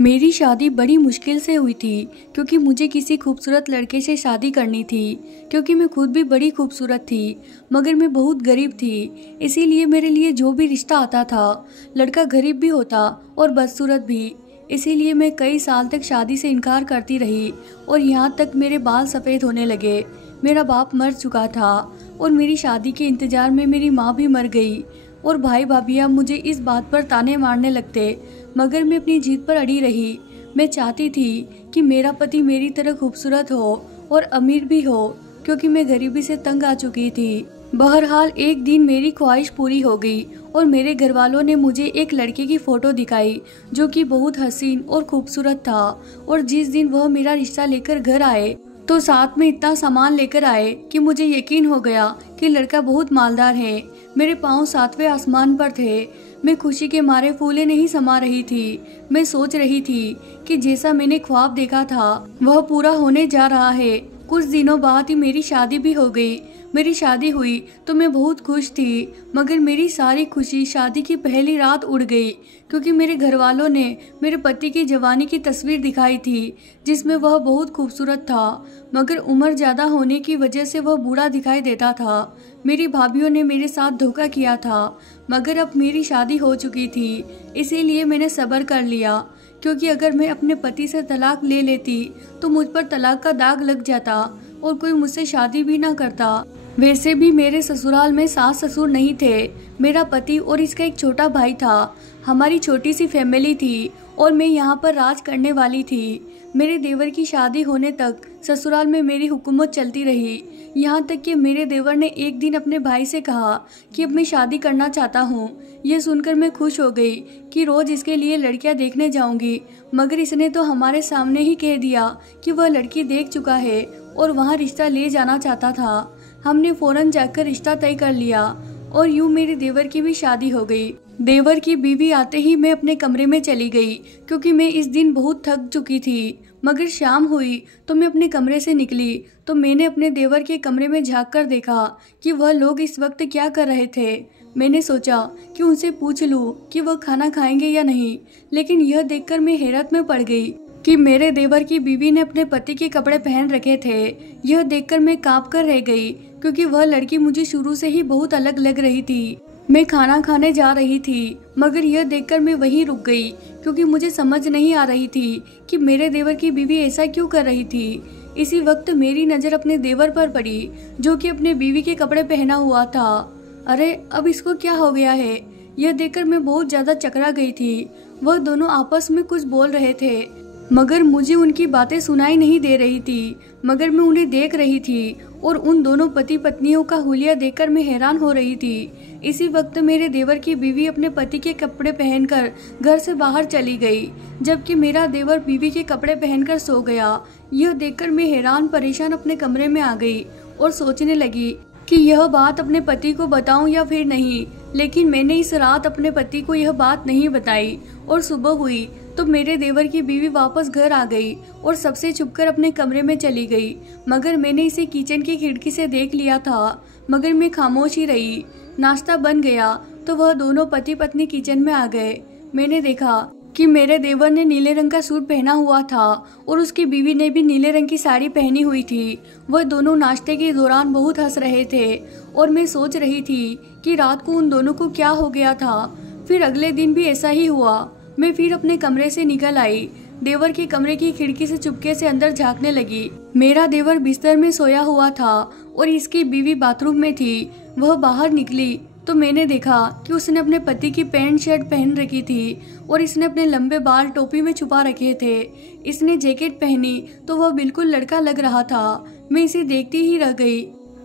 मेरी शादी बड़ी मुश्किल से हुई थी क्योंकि मुझे किसी खूबसूरत लड़के से शादी करनी थी। क्योंकि मैं खुद भी बड़ी खूबसूरत थी मगर मैं बहुत गरीब थी। इसीलिए मेरे लिए जो भी रिश्ता आता था लड़का गरीब भी होता और बदसूरत भी। इसीलिए मैं कई साल तक शादी से इनकार करती रही और यहाँ तक मेरे बाल सफ़ेद होने लगे। मेरा बाप मर चुका था और मेरी शादी के इंतज़ार में मेरी माँ भी मर गई और भाई भाभियाँ मुझे इस बात पर ताने मारने लगते, मगर मैं अपनी जीत पर अड़ी रही। मैं चाहती थी कि मेरा पति मेरी तरह खूबसूरत हो और अमीर भी हो क्योंकि मैं गरीबी से तंग आ चुकी थी। बहरहाल एक दिन मेरी ख्वाहिश पूरी हो गई और मेरे घर वालों ने मुझे एक लड़के की फ़ोटो दिखाई जो कि बहुत हसीन और खूबसूरत था। और जिस दिन वह मेरा रिश्ता लेकर घर आए तो साथ में इतना सामान लेकर आए कि मुझे यकीन हो गया कि लड़का बहुत मालदार है। मेरे पाँव सातवें आसमान पर थे। मैं खुशी के मारे फूले नहीं समा रही थी। मैं सोच रही थी कि जैसा मैंने ख्वाब देखा था वह पूरा होने जा रहा है। कुछ दिनों बाद ही मेरी शादी भी हो गई। मेरी शादी हुई तो मैं बहुत खुश थी, मगर मेरी सारी खुशी शादी की पहली रात उड़ गई क्योंकि मेरे घर वालों ने मेरे पति की जवानी की तस्वीर दिखाई थी जिसमें वह बहुत खूबसूरत था, मगर उम्र ज़्यादा होने की वजह से वह बूढ़ा दिखाई देता था। मेरी भाभीयों ने मेरे साथ धोखा किया था, मगर अब मेरी शादी हो चुकी थी, इसीलिए मैंने सब्र कर लिया क्योंकि अगर मैं अपने पति से तलाक ले लेती तो मुझ पर तलाक का दाग लग जाता और कोई मुझसे शादी भी ना करता। वैसे भी मेरे ससुराल में सास ससुर नहीं थे। मेरा पति और इसका एक छोटा भाई था। हमारी छोटी सी फैमिली थी और मैं यहाँ पर राज करने वाली थी। मेरे देवर की शादी होने तक ससुराल में मेरी हुकूमत चलती रही, यहाँ तक कि मेरे देवर ने एक दिन अपने भाई से कहा कि अब मैं शादी करना चाहता हूँ। यह सुनकर मैं खुश हो गई कि रोज़ इसके लिए लड़कियाँ देखने जाऊँगी, मगर इसने तो हमारे सामने ही कह दिया कि वह लड़की देख चुका है और वहाँ रिश्ता ले जाना चाहता था। हमने फौरन जाकर रिश्ता तय कर लिया और यूं मेरे देवर की भी शादी हो गई। देवर की बीवी आते ही मैं अपने कमरे में चली गई क्योंकि मैं इस दिन बहुत थक चुकी थी। मगर शाम हुई तो मैं अपने कमरे से निकली तो मैंने अपने देवर के कमरे में झांक कर देखा कि वह लोग इस वक्त क्या कर रहे थे। मैंने सोचा कि उनसे पूछ लूं कि वह खाना खाएंगे या नहीं, लेकिन यह देखकर मैं हैरत में पड़ गई कि मेरे देवर की बीवी ने अपने पति के कपड़े पहन रखे थे। यह देखकर मैं कांप कर रह गई क्योंकि वह लड़की मुझे शुरू से ही बहुत अलग लग रही थी। मैं खाना खाने जा रही थी, मगर यह देखकर मैं वहीं रुक गई क्योंकि मुझे समझ नहीं आ रही थी कि मेरे देवर की बीवी ऐसा क्यों कर रही थी। इसी वक्त मेरी नज़र अपने देवर पर पड़ी जो कि अपने बीवी के कपड़े पहना हुआ था। अरे अब इसको क्या हो गया है, यह देखकर मैं बहुत ज़्यादा चकरा गई थी। वह दोनों आपस में कुछ बोल रहे थे मगर मुझे उनकी बातें सुनाई नहीं दे रही थी, मगर मैं उन्हें देख रही थी और उन दोनों पति पत्नियों का हुलिया देखकर मैं हैरान हो रही थी। इसी वक्त मेरे देवर की बीवी अपने पति के कपड़े पहनकर घर से बाहर चली गई, जबकि मेरा देवर बीवी के कपड़े पहनकर सो गया। यह देखकर मैं हैरान परेशान अपने कमरे में आ गई और सोचने लगी कि यह बात अपने पति को बताऊं या फिर नहीं। लेकिन मैंने इस रात अपने पति को यह बात नहीं बताई और सुबह हुई तो मेरे देवर की बीवी वापस घर आ गई और सबसे छुपकर अपने कमरे में चली गई। मगर मैंने इसे किचन की खिड़की से देख लिया था, मगर मैं खामोश ही रही। नाश्ता बन गया तो वह दोनों पति पत्नी किचन में आ गए। मैंने देखा कि मेरे देवर ने नीले रंग का सूट पहना हुआ था और उसकी बीवी ने भी नीले रंग की साड़ी पहनी हुई थी। वह दोनों नाश्ते के दौरान बहुत हंस रहे थे और मैं सोच रही थी कि रात को उन दोनों को क्या हो गया था। फिर अगले दिन भी ऐसा ही हुआ। मैं फिर अपने कमरे से निकल आई। देवर के कमरे की खिड़की से चुपके से अंदर झांकने लगी। मेरा देवर बिस्तर में सोया हुआ था और इसकी बीवी बाथरूम में थी। वह बाहर निकली तो मैंने देखा कि उसने अपने पति की पैंट शर्ट पहन रखी थी और इसने अपने लंबे बाल टोपी में छुपा रखे थे। इसने जैकेट पहनी तो वह बिल्कुल लड़का लग रहा था। मैं इसे देखती ही रह गई।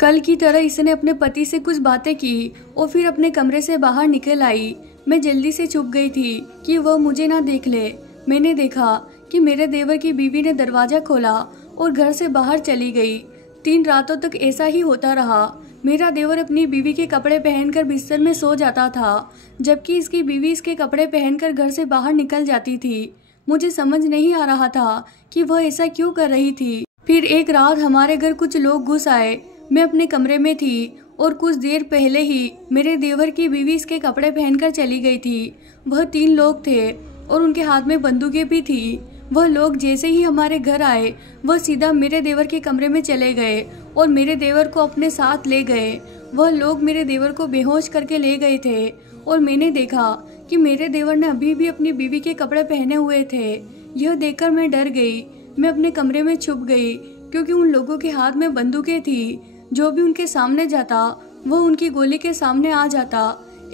कल की तरह इसने अपने पति से कुछ बातें की और फिर अपने कमरे से बाहर निकल आई। मैं जल्दी से छुप गई थी कि वह मुझे ना देख ले। मैंने देखा कि मेरे देवर की बीवी ने दरवाजा खोला और घर से बाहर चली गई। 3 रातों तक ऐसा ही होता रहा। मेरा देवर अपनी बीवी के कपड़े पहनकर बिस्तर में सो जाता था, जबकि इसकी बीवी इसके कपड़े पहनकर घर से बाहर निकल जाती थी। मुझे समझ नहीं आ रहा था कि वह ऐसा क्यों कर रही थी। फिर एक रात हमारे घर कुछ लोग घुस आए। मैं अपने कमरे में थी और कुछ देर पहले ही मेरे देवर की बीवी इसके कपड़े पहनकर चली गई थी। वह 3 लोग थे और उनके हाथ में बंदूकें भी थी। वह लोग जैसे ही हमारे घर आए वह सीधा मेरे देवर के कमरे में चले गए और मेरे देवर को अपने साथ ले गए। वह लोग मेरे देवर को बेहोश करके ले गए थे और मैंने देखा कि मेरे देवर ने अभी भी अपनी बीवी के कपड़े पहने हुए थे। यह देखकर मैं डर गई। मैं अपने कमरे में छुप गई क्योंकि उन लोगों के हाथ में बंदूकें थी। जो भी उनके सामने जाता वह उनकी गोली के सामने आ जाता।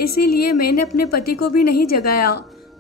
इसीलिए मैंने अपने पति को भी नहीं जगाया।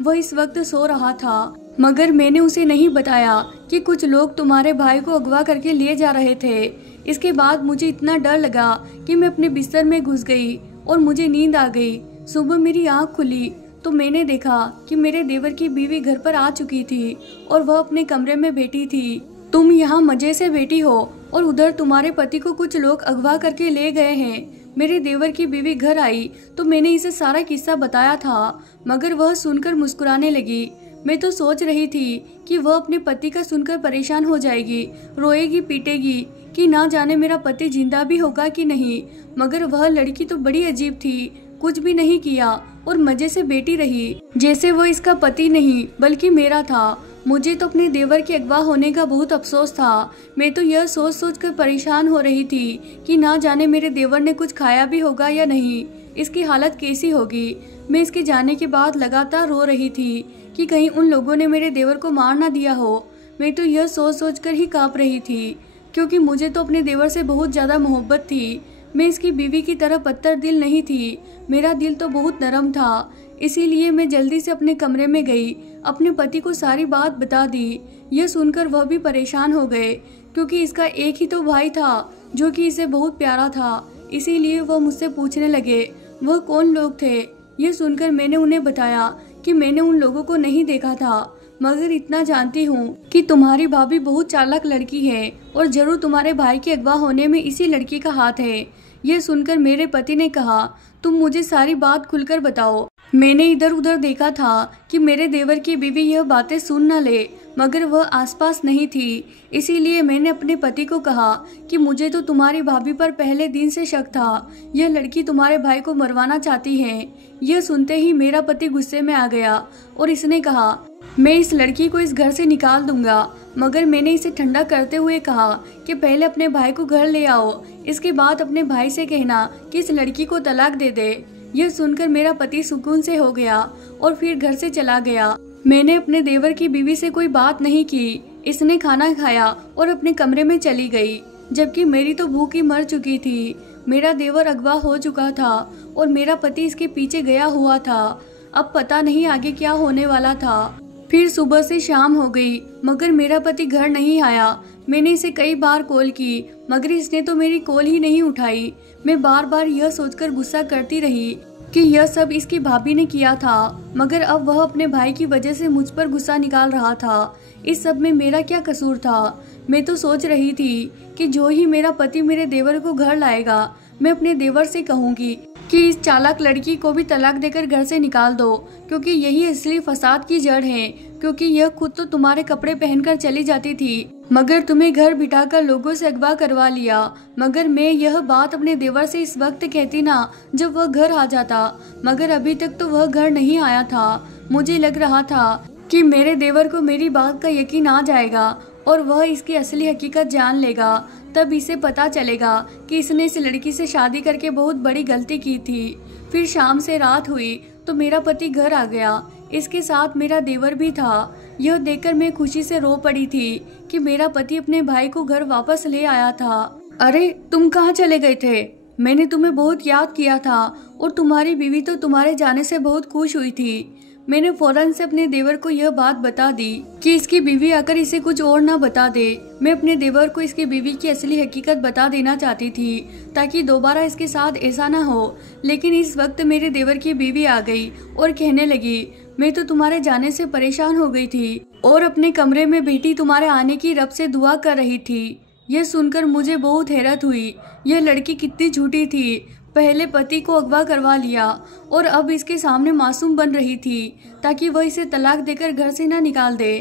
वह इस वक्त सो रहा था, मगर मैंने उसे नहीं बताया कि कुछ लोग तुम्हारे भाई को अगवा करके लिए जा रहे थे। इसके बाद मुझे इतना डर लगा कि मैं अपने बिस्तर में घुस गई और मुझे नींद आ गई। सुबह मेरी आंख खुली तो मैंने देखा कि मेरे देवर की बीवी घर पर आ चुकी थी और वह अपने कमरे में बैठी थी। तुम यहाँ मजे से बैठी हो और उधर तुम्हारे पति को कुछ लोग अगवा करके ले गए हैं। मेरे देवर की बीवी घर आई तो मैंने इसे सारा किस्सा बताया था, मगर वह सुनकर मुस्कुराने लगी। मैं तो सोच रही थी कि वह अपने पति का सुनकर परेशान हो जाएगी, रोएगी पीटेगी कि ना जाने मेरा पति जिंदा भी होगा कि नहीं। मगर वह लड़की तो बड़ी अजीब थी, कुछ भी नहीं किया और मजे से बैठी रही जैसे वह इसका पति नहीं बल्कि मेरा था। मुझे तो अपने देवर के अगवा होने का बहुत अफसोस था। मैं तो यह सोच सोच कर परेशान हो रही थी कि ना जाने मेरे देवर ने कुछ खाया भी होगा या नहीं, इसकी हालत कैसी होगी। मैं इसके जाने के बाद लगातार रो रही थी कि कहीं उन लोगों ने मेरे देवर को मार ना दिया हो। मैं तो यह सोच सोच कर ही कांप रही थी क्योंकि मुझे तो अपने देवर से बहुत ज्यादा मोहब्बत थी। मैं इसकी बीवी की तरह पत्थर दिल नहीं थी, मेरा दिल तो बहुत नरम था। इसीलिए मैं जल्दी से अपने कमरे में गई, अपने पति को सारी बात बता दी। यह सुनकर वह भी परेशान हो गए क्योंकि इसका एक ही तो भाई था जो कि इसे बहुत प्यारा था। इसीलिए वह मुझसे पूछने लगे वह कौन लोग थे। यह सुनकर मैंने उन्हें बताया कि मैंने उन लोगों को नहीं देखा था, मगर इतना जानती हूँ कि तुम्हारी भाभी बहुत चालाक लड़की है और जरूर तुम्हारे भाई के अगवा होने में इसी लड़की का हाथ है। यह सुनकर मेरे पति ने कहा तुम मुझे सारी बात खुलकर बताओ। मैंने इधर उधर देखा था कि मेरे देवर की बीवी यह बातें सुन न ले, मगर वह आसपास नहीं थी। इसीलिए मैंने अपने पति को कहा कि मुझे तो तुम्हारी भाभी पर पहले दिन से शक था, यह लड़की तुम्हारे भाई को मरवाना चाहती है। यह सुनते ही मेरा पति गुस्से में आ गया और इसने कहा मैं इस लड़की को इस घर से निकाल दूंगा। मगर मैंने इसे ठंडा करते हुए कहा कि पहले अपने भाई को घर ले आओ, इसके बाद अपने भाई से कहना कि इस लड़की को तलाक दे दे। यह सुनकर मेरा पति सुकून से हो गया और फिर घर से चला गया। मैंने अपने देवर की बीवी से कोई बात नहीं की। इसने खाना खाया और अपने कमरे में चली गई, जबकि मेरी तो भूखी मर चुकी थी। मेरा देवर अगवा हो चुका था और मेरा पति इसके पीछे गया हुआ था। अब पता नहीं आगे क्या होने वाला था। फिर सुबह से शाम हो गई मगर मेरा पति घर नहीं आया। मैंने इसे कई बार कॉल की मगर इसने तो मेरी कॉल ही नहीं उठाई। मैं बार बार यह सोचकर गुस्सा करती रही कि यह सब इसकी भाभी ने किया था, मगर अब वह अपने भाई की वजह से मुझ पर गुस्सा निकाल रहा था। इस सब में मेरा क्या कसूर था। मैं तो सोच रही थी कि जो ही मेरा पति मेरे देवर को घर लाएगा मैं अपने देवर से कहूंगी कि इस चालाक लड़की को भी तलाक देकर घर से निकाल दो, क्योंकि यही असली फसाद की जड़ है। क्योंकि यह खुद तो तुम्हारे कपड़े पहनकर चली जाती थी, मगर तुम्हें घर बिठाकर लोगों से अगवा करवा लिया। मगर मैं यह बात अपने देवर से इस वक्त कहती ना जब वह घर आ जाता, मगर अभी तक तो वह घर नहीं आया था। मुझे लग रहा था कि मेरे देवर को मेरी बात का यकीन आ जाएगा और वह इसकी असली हकीकत जान लेगा। तब इसे पता चलेगा कि इसने इस लड़की से शादी करके बहुत बड़ी गलती की थी। फिर शाम से रात हुई तो मेरा पति घर आ गया, इसके साथ मेरा देवर भी था। यह देखकर मैं खुशी से रो पड़ी थी कि मेरा पति अपने भाई को घर वापस ले आया था। अरे तुम कहाँ चले गए थे? मैंने तुम्हें बहुत याद किया था और तुम्हारी बीवी तो तुम्हारे जाने से बहुत खुश हुई थी। मैंने फौरन से अपने देवर को यह बात बता दी कि इसकी बीवी आकर इसे कुछ और ना बता दे। मैं अपने देवर को इसकी बीवी की असली हकीकत बता देना चाहती थी ताकि दोबारा इसके साथ ऐसा ना हो। लेकिन इस वक्त मेरे देवर की बीवी आ गई और कहने लगी मैं तो तुम्हारे जाने से परेशान हो गई थी और अपने कमरे में बैठी तुम्हारे आने की रब से दुआ कर रही थी। यह सुनकर मुझे बहुत हैरत हुई। यह लड़की कितनी झूठी थी। पहले पति को अगवा करवा लिया और अब इसके सामने मासूम बन रही थी ताकि वह इसे तलाक देकर घर से ना निकाल दे।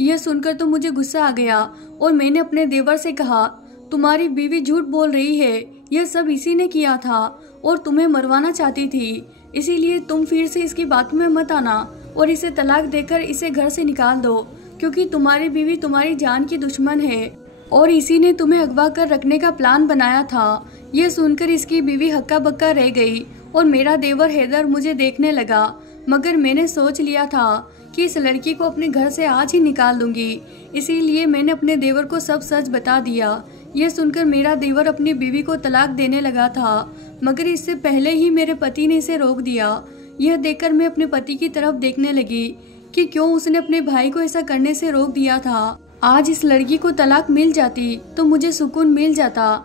यह सुनकर तो मुझे गुस्सा आ गया और मैंने अपने देवर से कहा तुम्हारी बीवी झूठ बोल रही है, यह सब इसी ने किया था और तुम्हें मरवाना चाहती थी, इसीलिए तुम फिर से इसकी बात में मत आना और इसे तलाक देकर इसे घर से निकाल दो, क्योंकि तुम्हारी बीवी तुम्हारी जान की दुश्मन है और इसी ने तुम्हें अगवा कर रखने का प्लान बनाया था। यह सुनकर इसकी बीवी हक्का बक्का रह गई और मेरा देवर हैदर मुझे देखने लगा, मगर मैंने सोच लिया था कि इस लड़की को अपने घर से आज ही निकाल दूंगी। इसीलिए मैंने अपने देवर को सब सच बता दिया। यह सुनकर मेरा देवर अपनी बीवी को तलाक देने लगा था, मगर इससे पहले ही मेरे पति ने इसे रोक दिया। यह देखकर मैं अपने पति की तरफ देखने लगी कि क्यों उसने अपने भाई को ऐसा करने से रोक दिया था। आज इस लड़की को तलाक मिल जाती तो मुझे सुकून मिल जाता।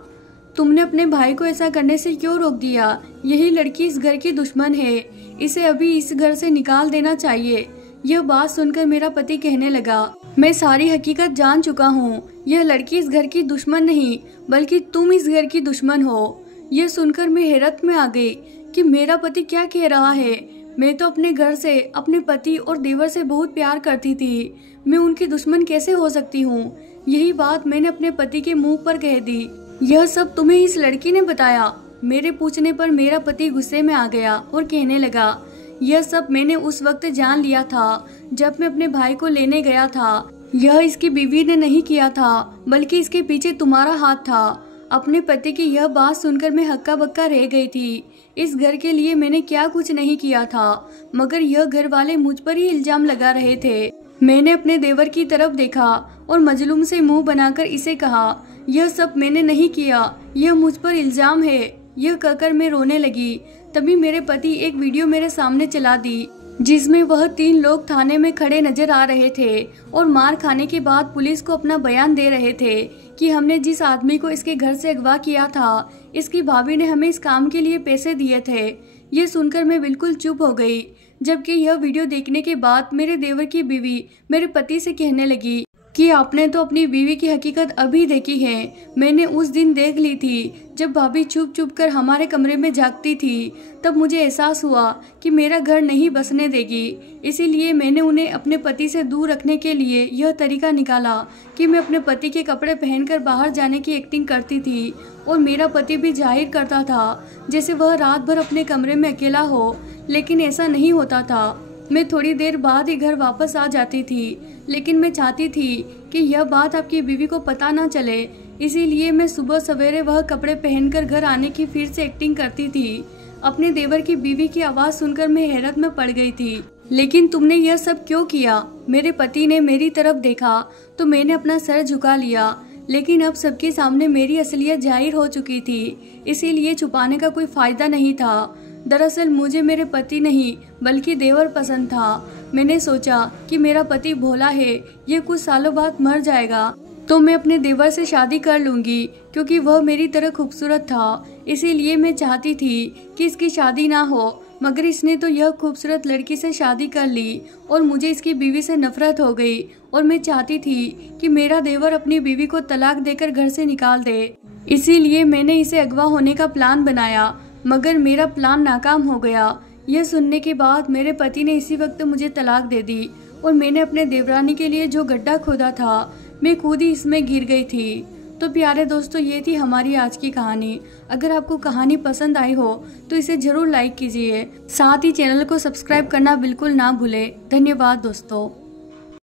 तुमने अपने भाई को ऐसा करने से क्यों रोक दिया? यही लड़की इस घर की दुश्मन है, इसे अभी इस घर से निकाल देना चाहिए। यह बात सुनकर मेरा पति कहने लगा, मैं सारी हकीकत जान चुका हूँ। यह लड़की इस घर की दुश्मन नहीं, बल्कि तुम इस घर की दुश्मन हो। यह सुनकर मैं हैरत में आ गई कि मेरा पति क्या कह रहा है। मैं तो अपने घर से, अपने पति और देवर से बहुत प्यार करती थी। मैं उनकी दुश्मन कैसे हो सकती हूँ? यही बात मैंने अपने पति के मुंह पर कह दी। यह सब तुम्हें इस लड़की ने बताया? मेरे पूछने पर मेरा पति गुस्से में आ गया और कहने लगा, यह सब मैंने उस वक्त जान लिया था जब मैं अपने भाई को लेने गया था। यह इसकी बीवी ने नहीं किया था, बल्कि इसके पीछे तुम्हारा हाथ था। अपने पति की यह बात सुनकर मैं हक्का बक्का रह गई थी। इस घर के लिए मैंने क्या कुछ नहीं किया था, मगर यह घर वाले मुझ पर ही इल्जाम लगा रहे थे। मैंने अपने देवर की तरफ देखा और मजलूम से मुंह बनाकर इसे कहा, यह सब मैंने नहीं किया, यह मुझ पर इल्जाम है। यह कहकर मैं रोने लगी। तभी मेरे पति एक वीडियो मेरे सामने चला दी, जिसमें वह 3 लोग थाने में खड़े नजर आ रहे थे और मार खाने के बाद पुलिस को अपना बयान दे रहे थे कि हमने जिस आदमी को इसके घर से अगवा किया था, इसकी भाभी ने हमें इस काम के लिए पैसे दिए थे। ये सुनकर मैं बिल्कुल चुप हो गई, जबकि यह वीडियो देखने के बाद मेरे देवर की बीवी मेरे पति से कहने लगी कि आपने तो अपनी बीवी की हकीकत अभी देखी है। मैंने उस दिन देख ली थी जब भाभी छुप छुप कर हमारे कमरे में जागती थी। तब मुझे एहसास हुआ कि मेरा घर नहीं बसने देगी, इसीलिए मैंने उन्हें अपने पति से दूर रखने के लिए यह तरीका निकाला कि मैं अपने पति के कपड़े पहनकर बाहर जाने की एक्टिंग करती थी और मेरा पति भी जाहिर करता था जैसे वह रात भर अपने कमरे में अकेला हो, लेकिन ऐसा नहीं होता था। मैं थोड़ी देर बाद ही घर वापस आ जाती थी, लेकिन मैं चाहती थी कि यह बात आपकी बीवी को पता ना चले, इसीलिए मैं सुबह सवेरे वह कपड़े पहनकर घर आने की फिर से एक्टिंग करती थी। अपने देवर की बीवी की आवाज़ सुनकर मैं हैरत में पड़ गई थी। लेकिन तुमने यह सब क्यों किया? मेरे पति ने मेरी तरफ देखा तो मैंने अपना सर झुका लिया, लेकिन अब सबके सामने मेरी असलियत जाहिर हो चुकी थी, इसीलिए छुपाने का कोई फायदा नहीं था। दरअसल मुझे मेरे पति नहीं बल्कि देवर पसंद था। मैंने सोचा कि मेरा पति भोला है, ये कुछ सालों बाद मर जाएगा तो मैं अपने देवर से शादी कर लूंगी, क्योंकि वह मेरी तरह खूबसूरत था। इसीलिए मैं चाहती थी कि इसकी शादी ना हो, मगर इसने तो यह खूबसूरत लड़की से शादी कर ली और मुझे इसकी बीवी से नफरत हो गई और मैं चाहती थी कि मेरा देवर अपनी बीवी को तलाक देकर घर से निकाल दे। इसीलिए मैंने इसे अगवा होने का प्लान बनाया, मगर मेरा प्लान नाकाम हो गया। यह सुनने के बाद मेरे पति ने इसी वक्त मुझे तलाक दे दी और मैंने अपने देवरानी के लिए जो गड्ढा खोदा था, मैं खुद ही इसमें गिर गई थी। तो प्यारे दोस्तों, ये थी हमारी आज की कहानी। अगर आपको कहानी पसंद आई हो तो इसे जरूर लाइक कीजिए, साथ ही चैनल को सब्सक्राइब करना बिल्कुल ना भूलें। धन्यवाद दोस्तों।